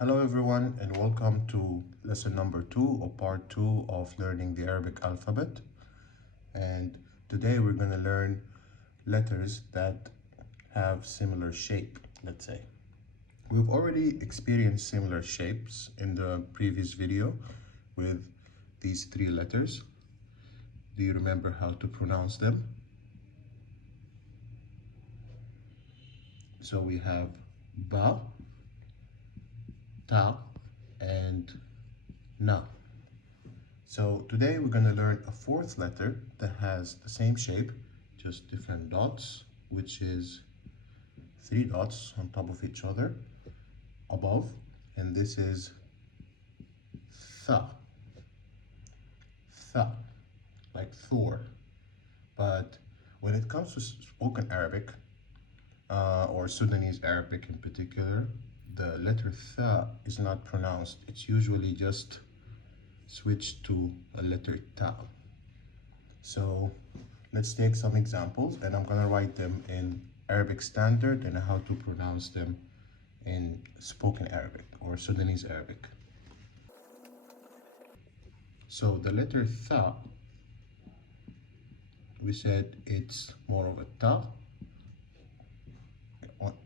Hello everyone and welcome to lesson number 2 or part 2 of learning the Arabic alphabet. And today we're going to learn letters that have similar shape, let's say. We've already experienced similar shapes in the previous video with these 3 letters. Do you remember how to pronounce them? So we have ba, ta, and na. So today we're going to learn a fourth letter that has the same shape, just different dots, which is 3 dots on top of each other above, and this is tha, tha, like Thor. But when it comes to spoken Arabic, or Sudanese Arabic in particular, the letter tha is not pronounced. It's usually just switched to a letter ta. So let's take some examples and I'm gonna write them in Arabic standard and how to pronounce them in spoken Arabic or Sudanese Arabic. So the letter tha, we said it's more of a ta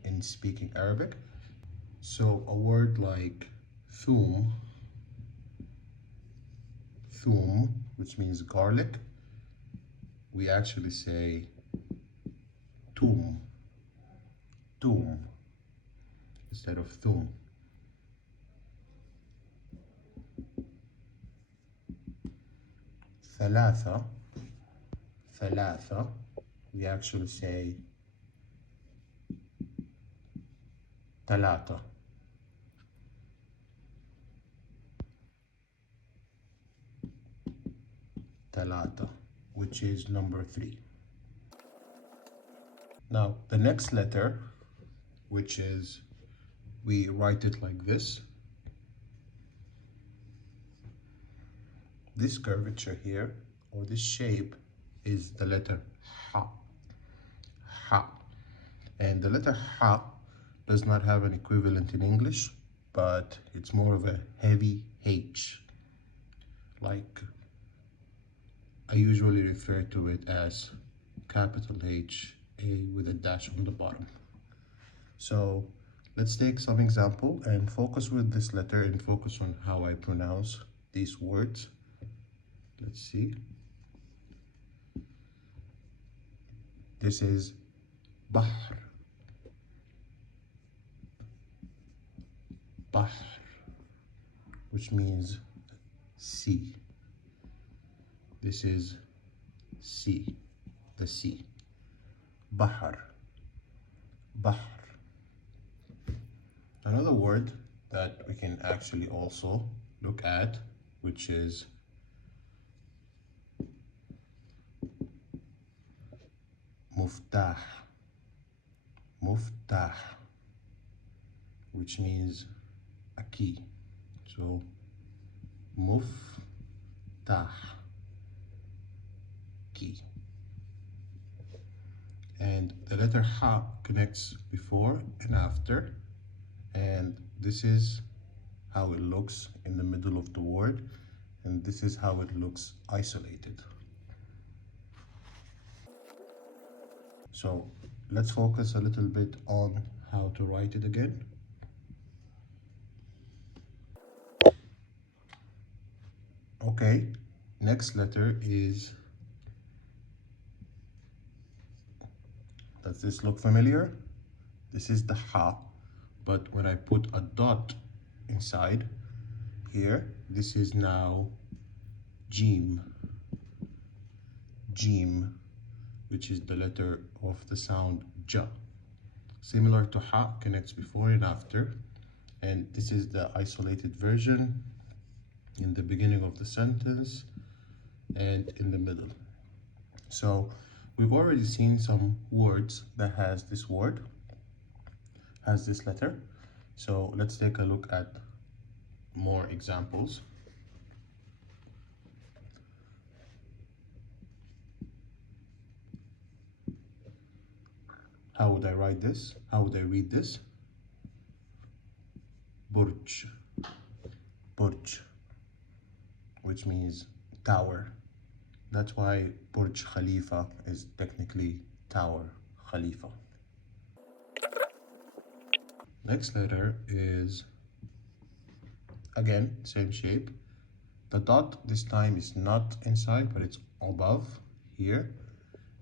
in speaking Arabic. So a word like thum, which means garlic, we actually say tum, instead of thum. Thalatha, we actually say talata. Talata, which is number 3. Now, the next letter, which is, we write it like this. This curvature here, or this shape, is the letter ha. Ha. And the letter ha does not have an equivalent in English, but it's more of a heavy H. Like, I usually refer to it as capital H, A with a dash on the bottom. So let's take some example and focus with this letter and focus on how I pronounce these words. Let's see. This is bahr. Bahr, which means sea. This is sea, the sea. Bahr, bahr. Another word that we can actually also look at, which is muftah, muftah, which means a key. So muftah, key. And the letter ha connects before and after, and this is how it looks in the middle of the word, and this is how it looks isolated. So let's focus a little bit on how to write it again. Okay, next letter is, does this look familiar? This is the ha, but when I put a dot inside here, this is now jim, which is the letter of the sound ja. Similar to ha, connects before and after, and this is the isolated version in the beginning of the sentence and in the middle. So we've already seen some words that has this word, has this letter. So let's take a look at more examples. How would I write this? How would I read this? Burj, Burj, which means tower. That's why Burj Khalifa is technically Tower Khalifa. Next letter is, again, same shape. The dot this time is not inside, but it's above here.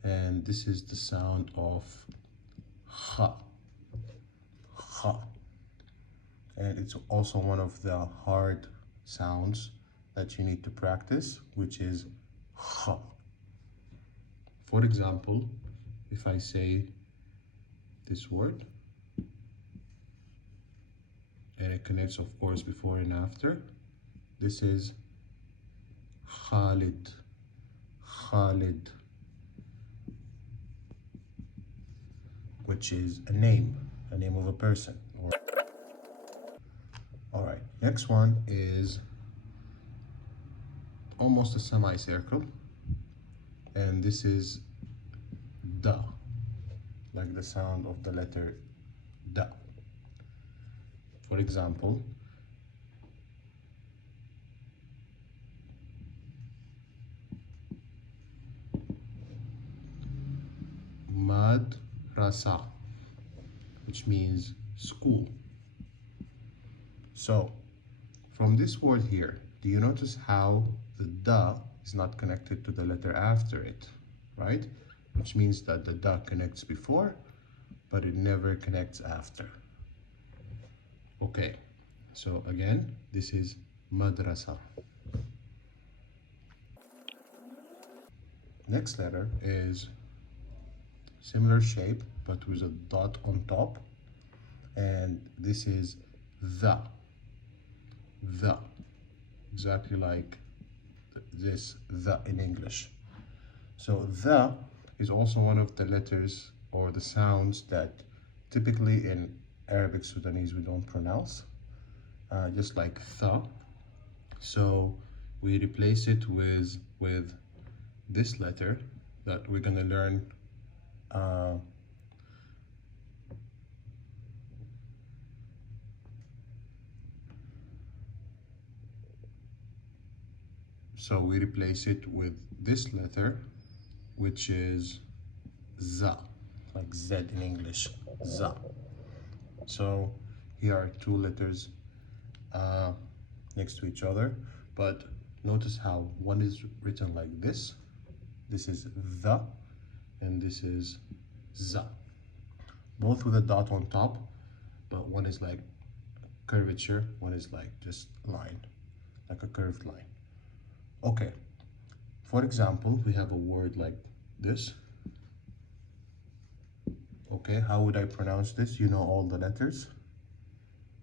And this is the sound of kha, kha. And it's also one of the hard sounds that you need to practice, which is kha. For example, if I say this word, and it connects, of course, before and after, this is Khalid, Khalid, which is a name of a person. All right, next one is almost a semicircle, and this is da, like the sound of the letter da. For example, madrasa, which means school. So from this word here, do you notice how the da is not connected to the letter after it, right? Which means that the da connects before, but it never connects after. Okay, so again, this is madrasa. Next letter is similar shape, but with a dot on top, and this is the, exactly like this the in English. So the is also one of the letters or the sounds that typically in Arabic Sudanese we don't pronounce, just like tha. So we replace it with this letter that we're gonna learn so we replace it with this letter, which is za, like Z in English, za. So here are two letters next to each other, but notice how one is written like this. This is the, and this is za. Both with a dot on top, but one is like curvature, one is like just line, like a curved line. Okay, for example, we have a word like this. Okay, how would I pronounce this? You know all the letters.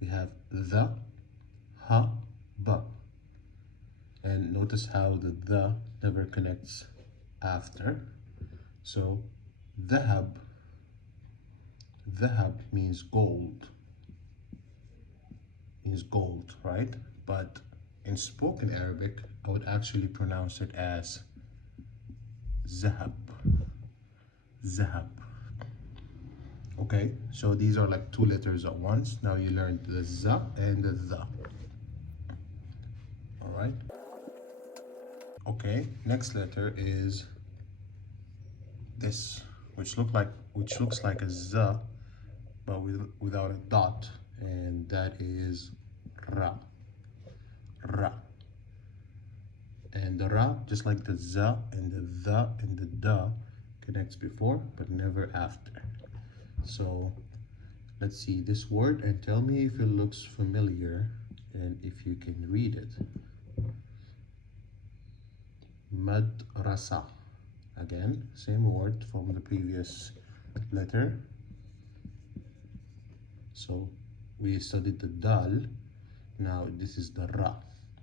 We have the, ha, ba. And notice how the never connects after. So, dhahab, dhahab means gold. Means gold, right? But in spoken Arabic, I would actually pronounce it as zahab, zahab. Okay, so these are like two letters at once. Now you learned the za and the. All right. Okay, next letter is this, which looks like a za, but without a dot, and that is ra, ra. And the ra, just like the za and the and the da, connects before but never after. So let's see this word and tell me if it looks familiar and if you can read it. Madrasa. Again, same word from the previous letter. So we studied the dal. Now this is the ra,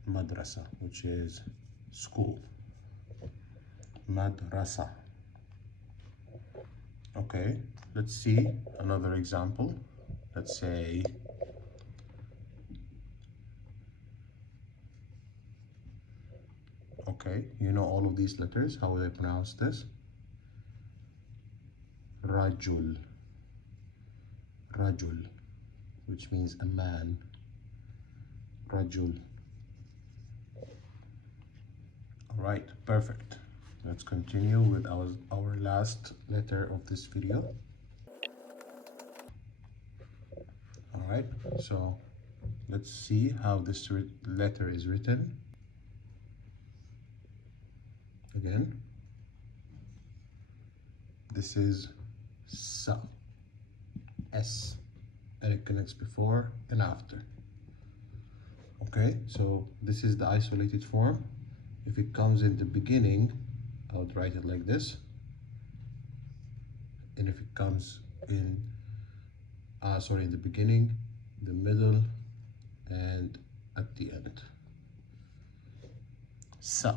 madrasa, which is school. Madrasa. Okay, let's see another example. Let's say okay, you know all of these letters. How would I pronounce this? Rajul, rajul, which means a man. رجل. All right, perfect. Let's continue with our last letter of this video. All right, so let's see how this letter is written. Again, this is sa, S, and it connects before and after. Okay, so this is the isolated form. If it comes in the beginning, I would write it like this. And if it comes in, in the beginning, the middle, and at the end. Sa.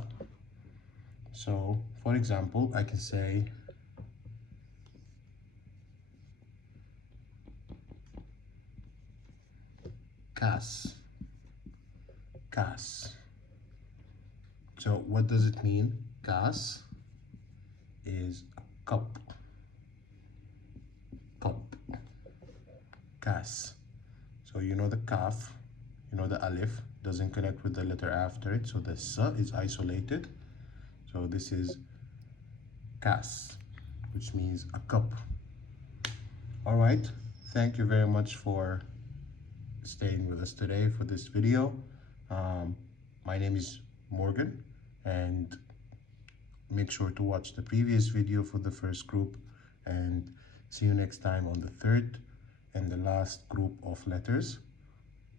So, for example, I can say kas. Kas. So what does it mean? Kas is a cup. Cup. Kas. So you know the kaf, you know the alif doesn't connect with the letter after it, so the sa is isolated. So this is kas, which means a cup. All right, thank you very much for staying with us today for this video. My name is Morgan, and make sure to watch the previous video for the first group, and see you next time on the third and the last group of letters.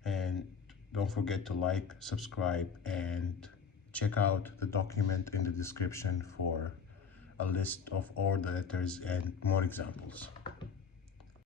And don't forget to like, subscribe, and check out the document in the description for a list of all the letters and more examples.